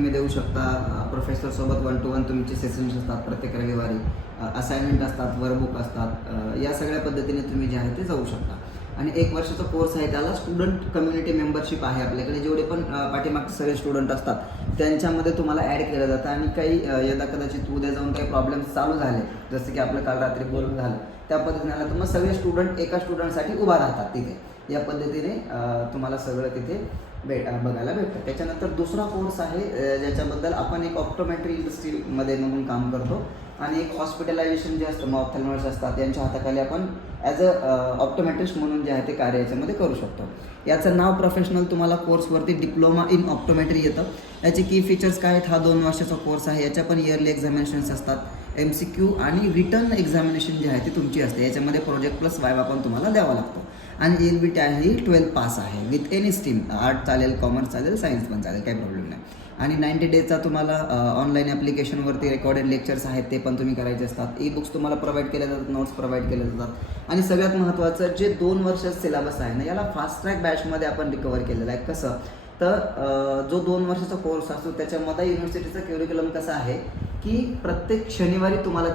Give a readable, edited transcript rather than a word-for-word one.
तुम्ही देऊ शकता. प्रोफेसर सोबत 1 to 1 तुमचे सेशन्स असतात प्रत्येक रविवारी, असाइनमेंट असतात, वर्कबुक असतात. या सगळ्या पद्धतीने तुम्ही जे आहे ते जाऊ शकता. आणि 1 वर्षाचा कोर्स आहे, त्याला स्टुडंट कम्युनिटी मेंबरशिप आहे आपल्याकडे. जेवढे पण पाठीमागचे सगळे स्टुडंट असतात त्यांच्यामध्ये तुम्हाला ॲड केलं जातं. आणि काही यदा कदाचित उद्या जाऊन काही प्रॉब्लेम्स चालू झाले, जसं की आपलं काल रात्री बोलून झालं, त्या पद्धतीने आलं तर मग सगळे स्टुडंट एका स्टुडंटसाठी उभा राहतात तिथे. या पद्धतीने तुम्हाला सगळं तिथे बघायला भेटतं. त्याच्यानंतर दुसरा कोर्स आहे ज्याच्याबद्दल आपण एक ऑप्टोमेट्री इंडस्ट्रीमध्ये म्हणून काम करतो. आणि एक हॉस्पिटलायझेशन जे असतं, ऑप्थॅल्मॉलॉजिस्ट असतात यांच्या हाताखाली आपण ॲज अ ऑप्टोमेट्रिस्ट म्हणून जे आहे ते कार्य याच्यामध्ये करू शकतो. याचं नाव प्रोफेशनल तुम्हाला कोर्सवरती डिप्लोमा इन ऑप्टोमेट्री येतं. याचे की फीचर्स काय आहेत? हा 2 वर्षाचा कोर्स आहे. याच्या पण इयरली एक्झामिनेशन्स असतात. MCQ आणि रिटर्न एक्झामिनेशन जे आहे ती तुमची असते. याच्यामध्ये प्रोजेक्ट प्लस वायवा पण तुम्हाला द्यावा लागतो. आणि ELBT आहे ही 12th पास आहे विथ एनी स्ट्रीम. आर्ट चालेल, कॉमर्स चालेल, सायन्स पण चालेल, काही प्रॉब्लेम नाही. आणि 90 डेजचा तुम्हाला ऑनलाईन ॲप्लिकेशनवरती रेकॉर्डेड लेक्चर्स आहेत ते पण तुम्ही करायचे असतात. बुक्स तुम्हाला प्रोव्हाइड केले जातात, नोट्स प्रोव्हाइड केले जातात. आणि सगळ्यात महत्त्वाचं जे 2 वर्षाचं सिलेबस आहे ना, याला फास्ट ट्रॅक बॅचमध्ये आपण रिकवर केलेलं आहे. कसं तर जो 2 वर्षाचा कोर्स असतो त्याच्यामध्ये युनिव्हर्सिटीचा करिक्युलम कसा आहे की प्रत्येक शनिवारी तुम्हाला